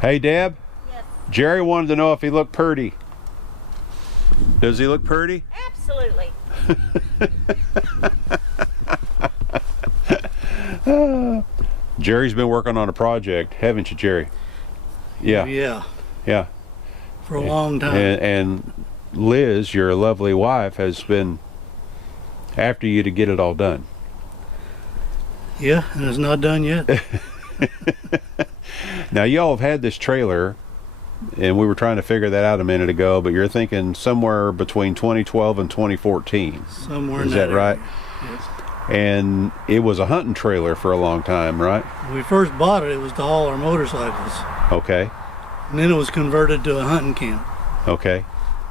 Hey, Deb. Yes. Jerry wanted to know if he looked purty. Does he look purty? Absolutely. Jerry's been working on a project, haven't you, Jerry? Yeah. Yeah. For a long time. And Liz, your lovely wife, has been after you to get it all done. Yeah, and it's not done yet. Now, y'all have had this trailer, and we were trying to figure that out a minute ago, but you're thinking somewhere between 2012 and 2014. Somewhere in Is that right? Yes. And it was a hunting trailer for a long time, right? When we first bought it, it was to haul our motorcycles. Okay. And then it was converted to a hunting camp. Okay.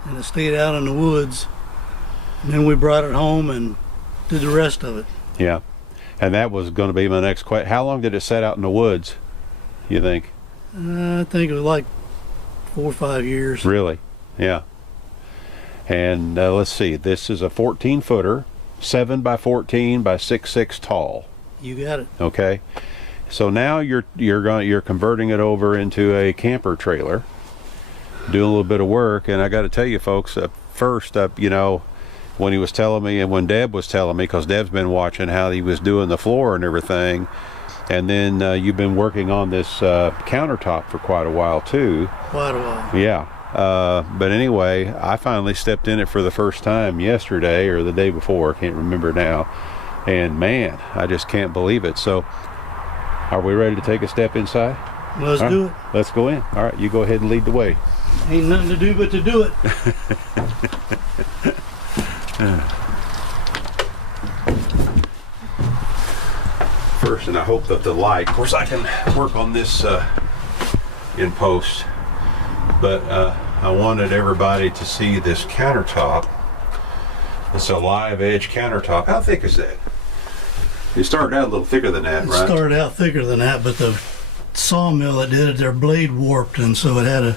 And it stayed out in the woods. And then we brought it home and did the rest of it. Yeah. And that was going to be my next question. How long did it set out in the woods, you think? I think it was like 4 or 5 years. Really? Yeah. And let's see. This is a 14-footer, 7 by 14 by 6'6" tall. You got it. Okay. So now you're converting it over into a camper trailer, doing a little bit of work. And I got to tell you, folks, first up, you know, when he was telling me, and when Deb was telling me, because Deb's been watching how he was doing the floor and everything, and then you've been working on this countertop for quite a while too. Quite a while. Yeah. But anyway, I finally stepped in it for the first time yesterday or the day before, I can't remember now, and man, I just can't believe it. So are we ready to take a step inside? Let's do it. Let's go in. All right, you go ahead and lead the way. Ain't nothing to do but to do it. First, and I hope that the light, of course I can work on this in post, but I wanted everybody to see this countertop. It's a live edge countertop. How thick is that? It started out a little thicker than that, right? It started out thicker than that, but the sawmill that did it, their blade warped, and so it had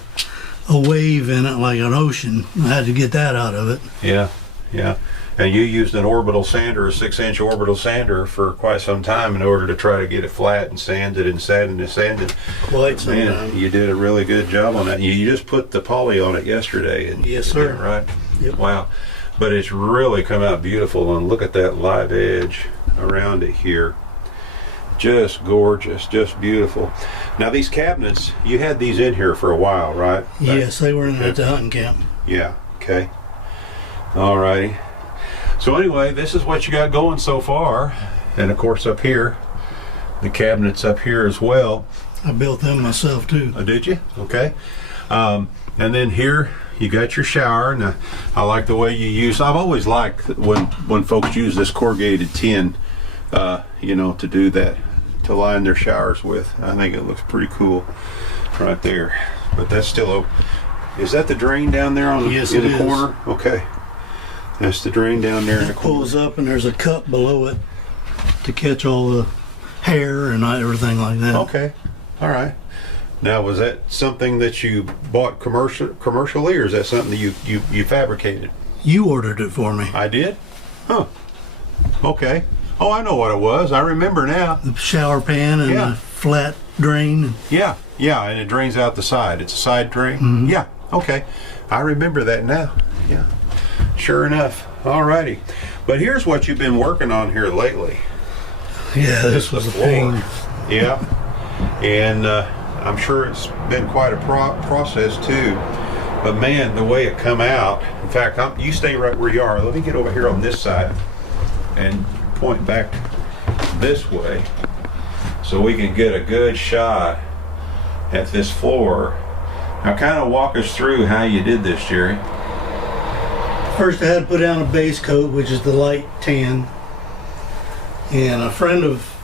a wave in it like an ocean. I had to get that out of it. Yeah, yeah. And you used an orbital sander, a 6-inch orbital sander, for quite some time in order to try to get it flat and sanded and sanded and sanded. Quite some Man, time. you did a really good job on that. You just put the poly on it yesterday. And, yes, sir. Right? Yep. Wow. But it's really come out beautiful, and look at that live edge around it here. Just gorgeous, just beautiful. Now these cabinets, you had these in here for a while, right? Yes, they were in at the hunting camp. Yeah, okay. All righty. So anyway, this is what you got going so far. And of course up here, the cabinets up here as well. I built them myself too. Oh, did you? Okay. And then here you got your shower. Now I like the way you use, I've always liked when folks use this corrugated tin, you know, to do that, to line their showers with. I think it looks pretty cool right there. But that's still is that the drain down there on yes, in the is. corner? Okay. That's the drain down there in the It corner. pulls up and there's a cup below it to catch all the hair and everything like that. Okay. All right. Now, was that something that you bought commercially, or is that something that you fabricated? You ordered it for me. I did? Huh. Okay. Oh, I know what it was. I remember now. The shower pan and Yeah. the flat drain. Yeah, and it drains out the side. It's a side drain? Mm-hmm. Yeah, okay. I remember that now. Yeah, sure enough. All righty. But here's what you've been working on here lately. Yeah, this was a pain. Yeah, and I'm sure it's been quite a process too. But man, the way it come out. In fact, you stay right where you are. Let me get over here on this side and point back this way so we can get a good shot at this floor. Now kind of walk us through how you did this, Jerry. First I had to put down a base coat, which is the light tan. And a friend of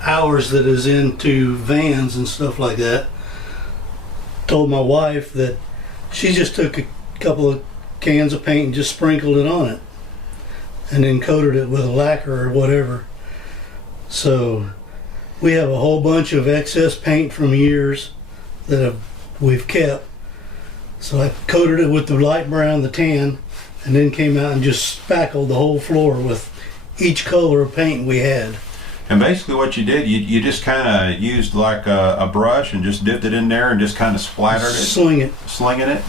ours that is into vans and stuff like that told my wife that she just took a couple of cans of paint and just sprinkled it on it and then coated it with a lacquer or whatever. So we have a whole bunch of excess paint from years that we've kept. So I coated it with the light brown, the tan, and then came out and just spackled the whole floor with each color of paint we had. And basically what you did, you just kind of used like a brush and just dipped it in there and just kind of splattered it. Slinging it.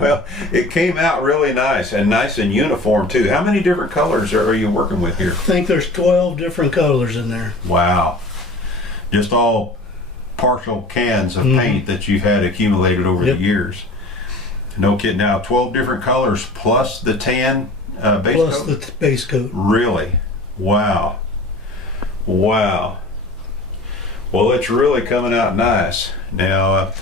Well, it came out really nice and uniform too. How many different colors are you working with here? I think there's 12 different colors in there. Wow. Just all partial cans of paint that you've had accumulated over the years. No kidding. Now 12 different colors plus the tan base plus coat? the base coat. Really? Wow. Wow. Well, it's really coming out nice. Now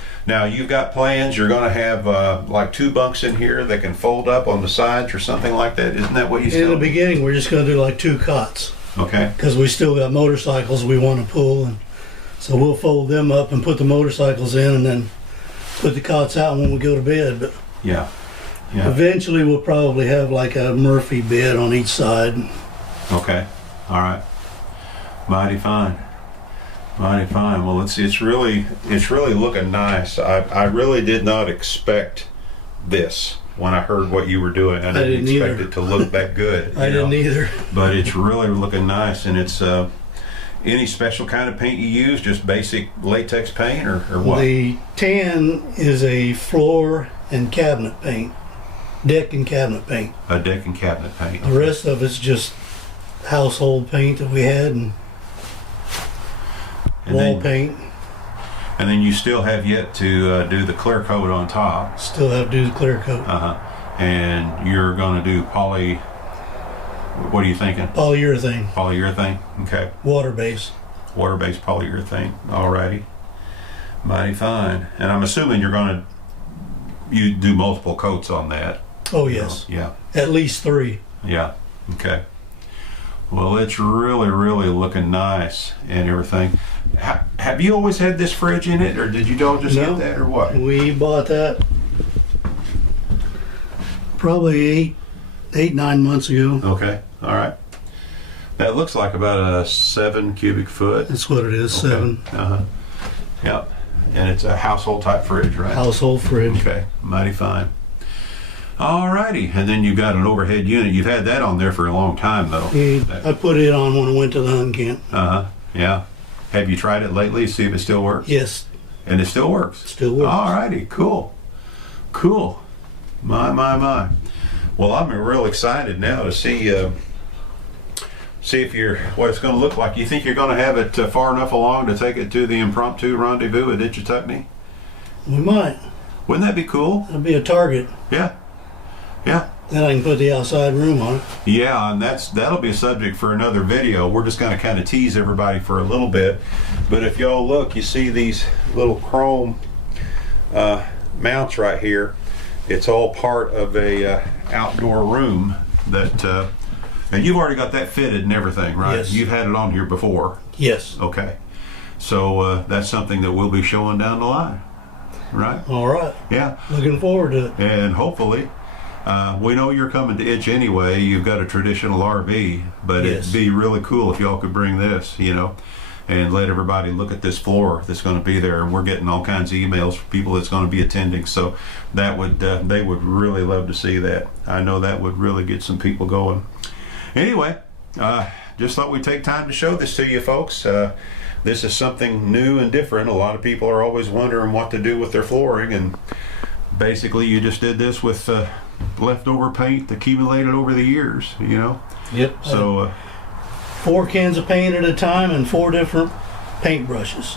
you've got plans. You're going to have like 2 bunks in here that can fold up on the sides or something like that. Isn't that what you said? In the beginning, we're just going to do like 2 cots. Okay. Because we still got motorcycles we want to pull, and so we'll fold them up and put the motorcycles in, and then put the cots out when we go to bed. But yeah. Eventually, we'll probably have like a Murphy bed on each side. Okay. All right. Mighty fine. Mighty fine. Well, it's really looking nice. I really did not expect this when I heard what you were doing. I didn't expect it to look that good. I didn't either. But it's really looking nice, and it's any special kind of paint you use? Just basic latex paint, or what? The tan is a floor and cabinet paint, deck and cabinet paint. A deck and cabinet paint. The rest of it's just household paint that we had and wall paint. And then you still have yet to do the clear coat on top. Still have to do the clear coat. And you're going to do poly. What are you thinking? Polyurethane. Polyurethane. Okay. Water-based. Water-based polyurethane. Alrighty. Mighty fine. And I'm assuming you do multiple coats on that. Oh yes. Yeah. At least 3. Yeah. Okay. Well, it's really looking nice and everything. Have you always had this fridge in it, or did you all just get that, or what? We bought that probably 8-9 months ago. Okay. All right. That looks like about a 7 cubic foot. That's what it is. Okay. 7. Yep. And it's a household type fridge, right? Household fridge. Okay. Mighty fine. Alrighty, and then you've got an overhead unit. You've had that on there for a long time, though. I put it on when I went to the hunt camp. Yeah. Have you tried it lately? See if it still works? Yes. And it still works? Still works. Alrighty, cool. My. Well, I'm real excited now to see if what it's going to look like. You think you're going to have it far enough along to take it to the impromptu rendezvous at Itchituckney? We might. Wouldn't that be cool? That'll be a target. Yeah. Then I can put the outside room on it. Yeah, and that'll be a subject for another video. We're just going to kind of tease everybody for a little bit. But if y'all look, you see these little chrome mounts right here. It's all part of a outdoor room that, and you've already got that fitted and everything, right? Yes. You've had it on here before. Yes. Okay. So that's something that we'll be showing down the line, right? All right. Yeah. Looking forward to it. And hopefully, we know you're coming to Itch anyway. You've got a traditional RV, but it'd be really cool if y'all could bring this, and let everybody look at this floor that's going to be there. And we're getting all kinds of emails from people that's going to be attending. So that would they would really love to see that. I know that would really get some people going. Anyway, just thought we'd take time to show this to you folks. This is something new and different. A lot of people are always wondering what to do with their flooring, and basically you just did this with leftover paint accumulated over the years, Yep. So 4 cans of paint at a time and 4 different paint brushes,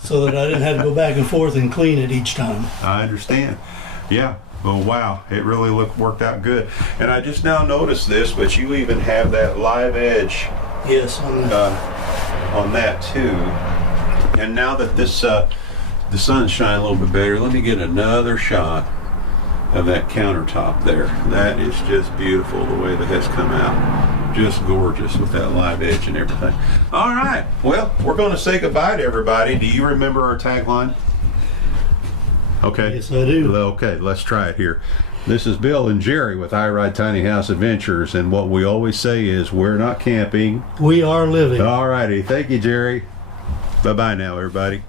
so that I didn't have to go back and forth and clean it each time. I understand. Yeah. Well, wow, it really worked out good. And I just now noticed this, but you even have that live edge. Yes. On that too. And now that this the sun's shining a little bit better, let me get another shot of that countertop there. That is just beautiful the way that has come out. Just gorgeous with that live edge and everything. All right, well, we're going to say goodbye to everybody. Do you remember our tagline? Okay. Yes, I do. Okay, let's try it here. This is Bill and Jerry with I Ride Tiny House Adventures, and what we always say is we're not camping. We are living. All righty. Thank you, Jerry. Bye-bye now, everybody.